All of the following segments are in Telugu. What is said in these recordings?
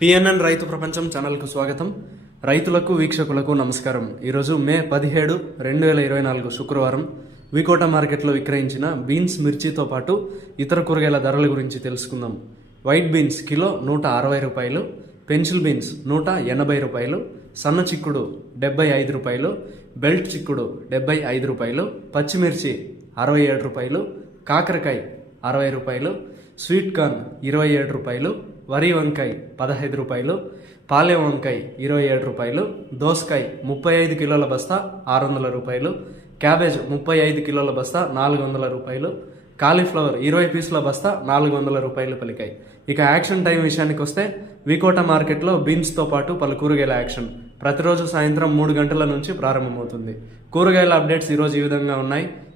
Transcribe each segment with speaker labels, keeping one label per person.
Speaker 1: పిఎన్ఎన్ రైతు ప్రపంచం ఛానల్కు స్వాగతం. రైతులకు వీక్షకులకు నమస్కారం. ఈరోజు మే పదిహేడు రెండు వేల ఇరవై నాలుగు శుక్రవారం. వికోట మార్కెట్లో విక్రయించిన బీన్స్ మిర్చితో పాటు ఇతర కూరగాయల ధరల గురించి తెలుసుకుందాం. వైట్ బీన్స్ కిలో నూట అరవై రూపాయలు పెన్సిల్ బీన్స్ నూట ఎనభై రూపాయలు సన్న చిక్కుడు డెబ్బై ఐదు రూపాయలు బెల్ట్ చిక్కుడు డెబ్బై ఐదు రూపాయలు పచ్చిమిర్చి అరవై ఏడు రూపాయలు కాకరకాయ అరవై రూపాయలు స్వీట్ కార్న్ ఇరవై ఏడు రూపాయలు వరి వంకాయ పదహైదు రూపాయలు పాలెం వంకాయ ఇరవై ఏడు రూపాయలు దోసకాయ ముప్పై ఐదు కిలోల బస్తా ఆరు వందల రూపాయలు క్యాబేజ్ ముప్పై ఐదు కిలోల బస్తా నాలుగు వందల రూపాయలు కాలీఫ్లవర్ ఇరవై పీసుల బస్తా నాలుగు వందల రూపాయలు పలికాయి. ఇక యాక్షన్ టైం విషయానికి వస్తే వికోట మార్కెట్లో బీన్స్తో పాటు పలు కూరగాయల యాక్షన్. ప్రతిరోజు సాయంత్రం మూడు గంటల నుంచి ప్రారంభమవుతుంది. కూరగాయల అప్డేట్స్ ఈరోజు ఈ విధంగా ఉన్నాయి.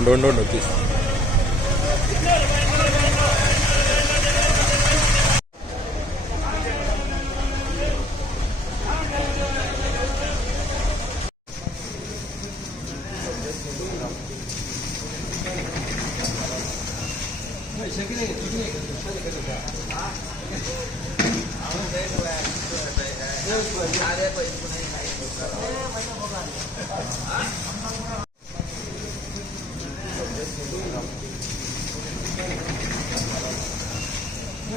Speaker 2: no notice. Pues. Ah, pues, pues,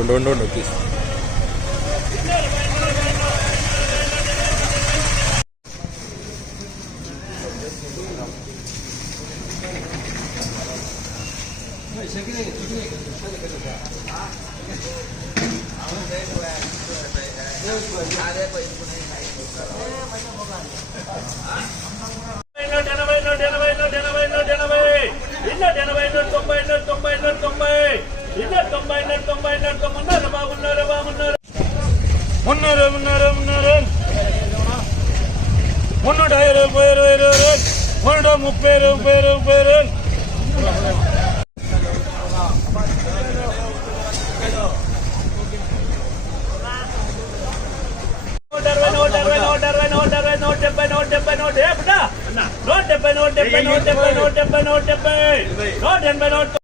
Speaker 2: ఉండు ఉండు ఉండు ఉండు ప్లీజ్ ఎనభై నూట ఎనభై నూట ఎనభై నూట ఎనభై ఎనభై. తొంభై నూట తొంభై నూట తొంభై ఉన్నారు బాగున్నారు బాగున్నారు మున్నూరు ఇరవై ఇరవై మున్నూట ముప్పై ముప్పై ముప్పై నూట అరవై నూట అరవై నూట అరవై నూట అరవై నూట డెబ్బై నూట డెబ్బై నూట డెబ్బై నూట డెబ్బై నూట డెబ్బై నూట డెబ్బై నూట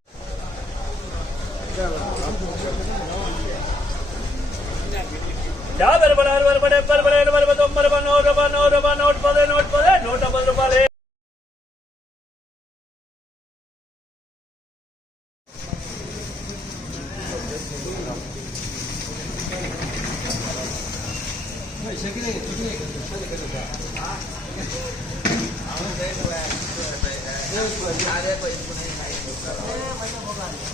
Speaker 2: నూట ఎనభై నూట యాభై రూపాయలు అరవై రూపాయలు